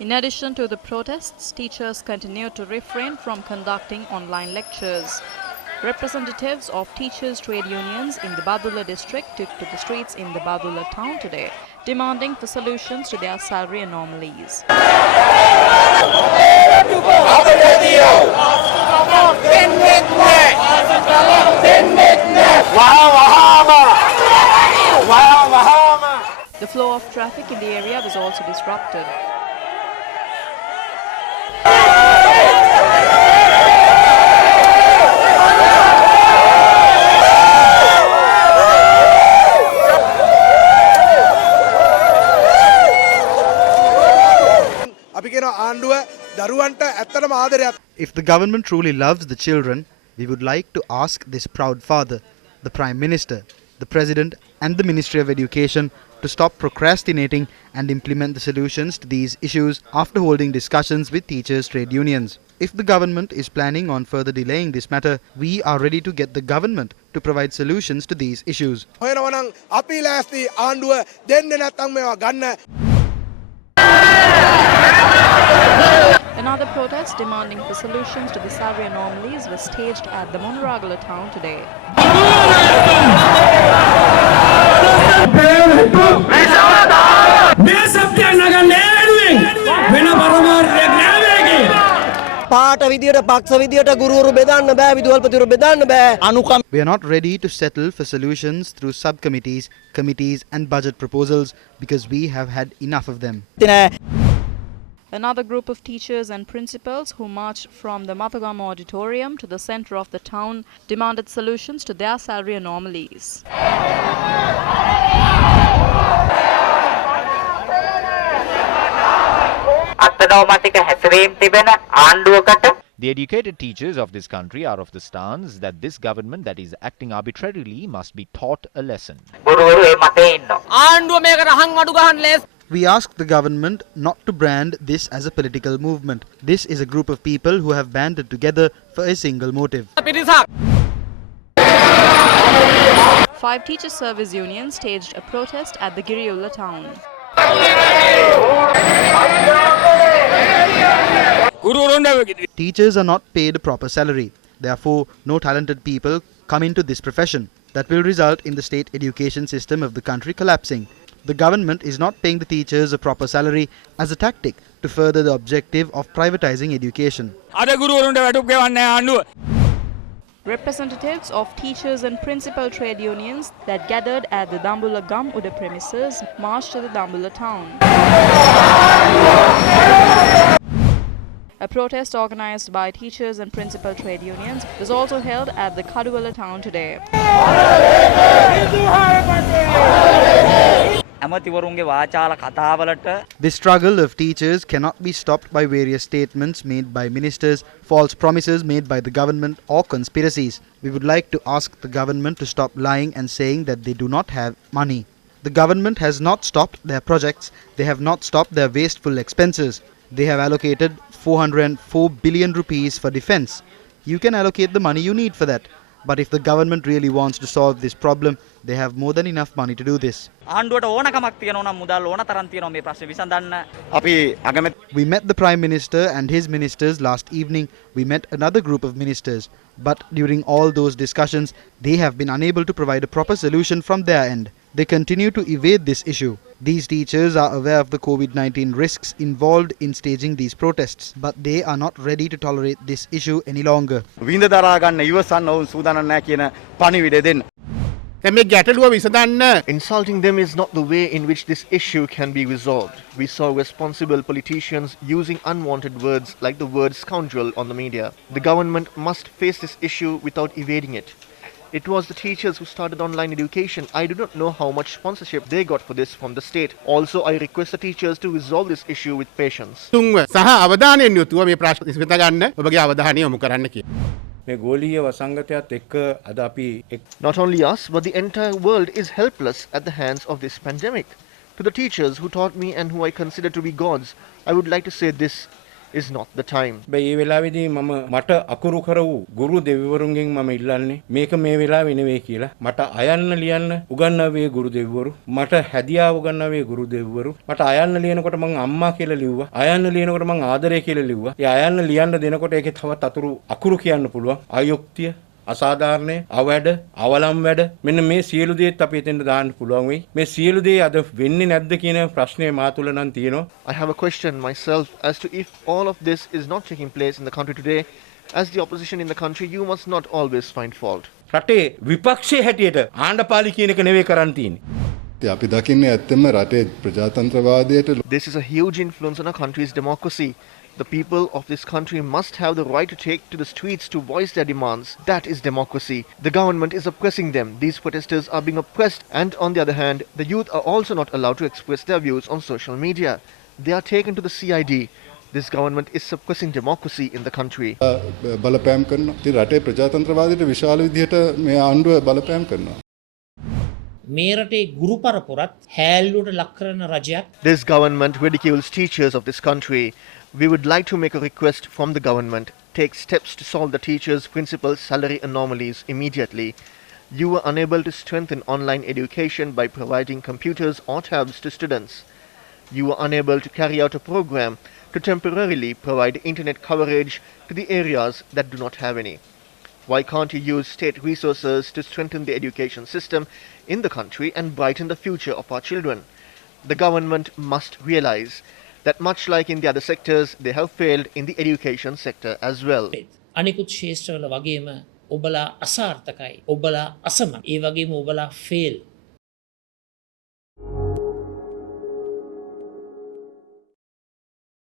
In addition to the protests, teachers continue to refrain from conducting online lectures. Representatives of teachers' trade unions in the Badulla district took to the streets in the Badulla town today, demanding for solutions to their salary anomalies. The flow of traffic in the area was also disrupted. If the government truly loves the children, we would like to ask this proud father, the Prime Minister, the President and the Ministry of Education to stop procrastinating and implement the solutions to these issues after holding discussions with teachers' trade unions. If the government is planning on further delaying this matter, we are ready to get the government to provide solutions to these issues. Another protest demanding for solutions to the salary anomalies was staged at the Monoragala town today. We are not ready to settle for solutions through subcommittees, committees and budget proposals because we have had enough of them. Another group of teachers and principals who marched from the Mathugama auditorium to the centre of the town demanded solutions to their salary anomalies. The educated teachers of this country are of the stance that this government that is acting arbitrarily must be taught a lesson. We ask the government not to brand this as a political movement. This is a group of people who have banded together for a single motive. 5 teacher service unions staged a protest at the Giriulla town. Teachers are not paid a proper salary. Therefore, no talented people come into this profession. That will result in the state education system of the country collapsing. The government is not paying the teachers a proper salary as a tactic to further the objective of privatizing education. Representatives of teachers and principal trade unions that gathered at the Dambulla Gum Uda premises marched to the Dambulla town. A protest organized by teachers and principal trade unions was also held at the Kaduwala town today. The struggle of teachers cannot be stopped by various statements made by ministers, false promises made by the government or conspiracies. We would like to ask the government to stop lying and saying that they do not have money. The government has not stopped their projects. They have not stopped their wasteful expenses. They have allocated 404 billion rupees for defense. You can allocate the money you need for that. But if the government really wants to solve this problem, they have more than enough money to do this. We met the Prime Minister and his ministers last evening. We met another group of ministers. But during all those discussions, they have been unable to provide a proper solution from their end. They continue to evade this issue. These teachers are aware of the COVID-19 risks involved in staging these protests, but they are not ready to tolerate this issue any longer. Insulting them is not the way in which this issue can be resolved. We saw responsible politicians using unwanted words like the word scoundrel on the media. The government must face this issue without evading it. It was the teachers who started online education. I do not know how much sponsorship they got for this from the state. Also, I request the teachers to resolve this issue with patience. Not only us, but the entire world is helpless at the hands of this pandemic. To the teachers who taught me and who I consider to be gods, I would like to say this. is not the time. බයි මේ වෙලාවේදී මම මට අකුරු කර වූ ගුරු දෙවිවරුන්ගෙන් මම ඉල්ලන්නේ මේක මේ වෙලාවේ නෙවෙයි කියලා. මට අයන්න ලියන්න උගන්වවේ ගුරු දෙවිවරු. මට හැදියාව උගන්වවේ ගුරු දෙවිවරු. මට අයන්න ලියනකොට මං අම්මා කියලා ලිව්වා. අයන්න ලියනකොට මං ආදරය කියලා ලිව්වා. ඒ අයන්න ලියන්න දෙනකොට ඒකේ තවත් අකුරු කියන්න පුළුවන්. අයුක්තිය අසාධාරණය අවැඩ අවලම් වැඩ මෙන්න මේ සියලු දේත් අපි එතෙන්ට දාන්න පුළුවන් වෙයි මේ සියලු දේ අද වෙන්නේ නැද්ද කියන ප්‍රශ්නේ මා තුල නම් තියෙනවා. I have a question myself as to if all of this is not taking place in the country today. As the opposition in the country, you must not always find fault. රටේ විපක්ෂයේ හැටියට ආණ්ඩපාලි කියන එක නෙවෙයි කරන් තියෙන්නේ. අපි දකින්නේ ඇත්තම රටේ ප්‍රජාතන්ත්‍රවාදයට This is a huge influence on our country's democracy. The people of this country must have the right to take to the streets to voice their demands. That is democracy. The government is oppressing them. These protesters are being oppressed, and on the other hand, the youth are also not allowed to express their views on social media. They are taken to the CID. This government is suppressing democracy in the country. බලපෑම් කරනවා. ඉතින් රටේ ප්‍රජාතන්ත්‍රවාදයට විශාල විදිහට මේ ආණ්ඩුව බලපෑම් කරනවා. මේ රටේ ගුරු පරපුරත් හැල්ලුවට ලක් කරන රජයක්. This government ridicules teachers of this country. We would like to make a request from the government. Take steps to solve the teachers' principal salary anomalies immediately. You were unable to strengthen online education by providing computers or tabs to students. You were unable to carry out a program to temporarily provide internet coverage to the areas that do not have any. Why can't you use state resources to strengthen the education system in the country and brighten the future of our children? The government must realize that much like in the other sectors, they have failed in the education sector as well. අනිකුත් ශේෂ්ත්‍රවල වගේම ඔබලා අසාර්ථකයි ඔබලා අසමත් ඒ වගේම ඔබලා fail